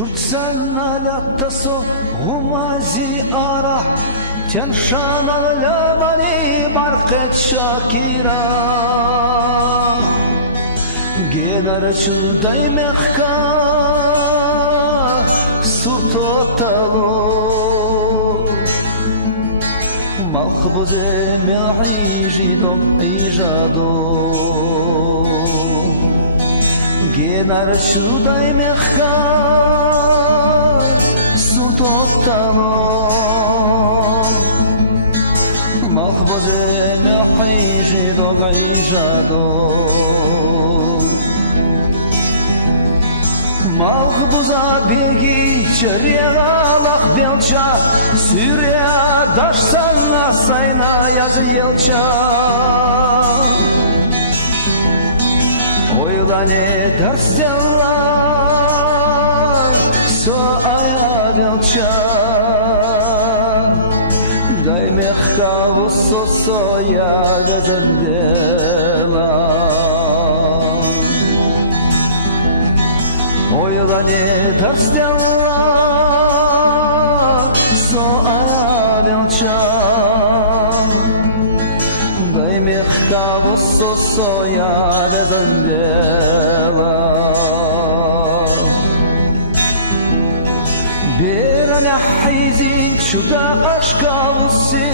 Чуртсан алятасо гумази ара Тяншанан лямани баркет шакира Генарчу даймехка суртотало Малхбузе мехижидом ижадо Генарчу даймехка суртотало Малхбузе мехижидом ижадо Малхбуза беги черегалах белча Сюря дашсана сайна yazı елча Ойла не дарстела со ая белча Дай мехка вусо соя везендела Ойла не дарстела со ая белча Дай мехка вусо соя везендела Бераня хайзин чуда ашкалуси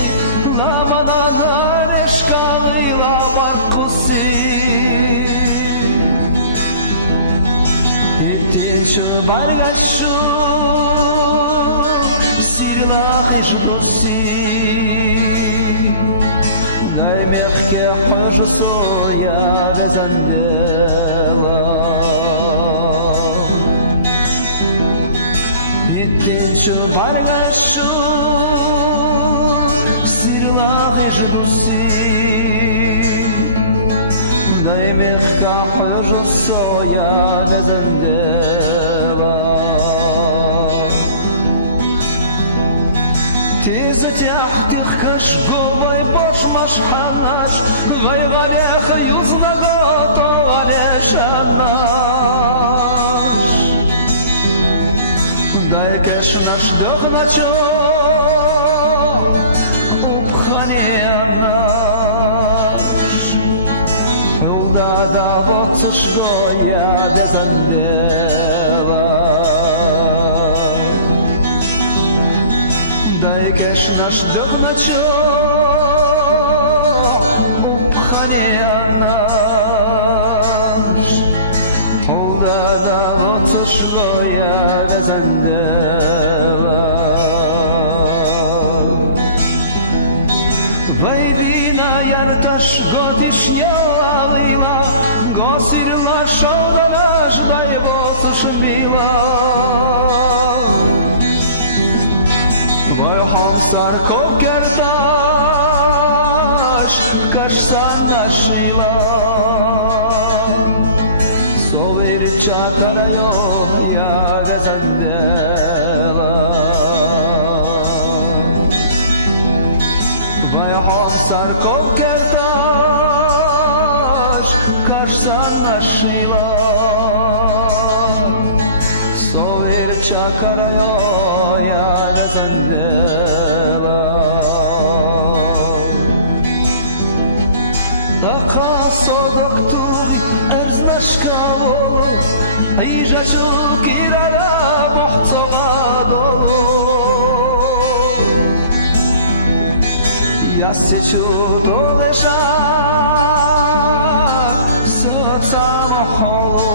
Ламана нарешкалила баркуси Итинчу баргашу сирлах иждоси Дай мехке хожусо я везандела Итинчу баргашу сирлах иждоси Дай мехка хожусо я везандела Теза тяхтих кашговай бош машханаш Гайгалех юзнаго тогалешанаш Дай кеш наш дохначо упханианаш Улда да воцушго я безандела Дай кеш наш дохначо упханианаш Улда да воцушго я безандела Вайдина ярташ готиш ялалила Госирла шауданаш дай воцушмила Vay hamstar kovkertaş Kaşsan naşila Sovir çakarayo ya vezandela Vay hamstar kovkertaş Kaşsan naşila Sovir çakarayo ya vezandela Taka sodokturi erznashka volu Ijaju kirara muhtoga dolu Yasechu dolesha Sota moholu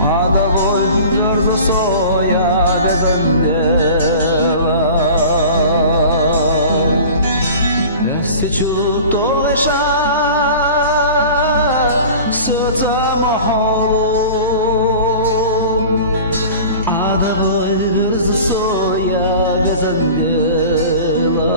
Adavoy zordo soya vezandela Yasechu dolesha Sota moholu Adavoy zordo soya vezandela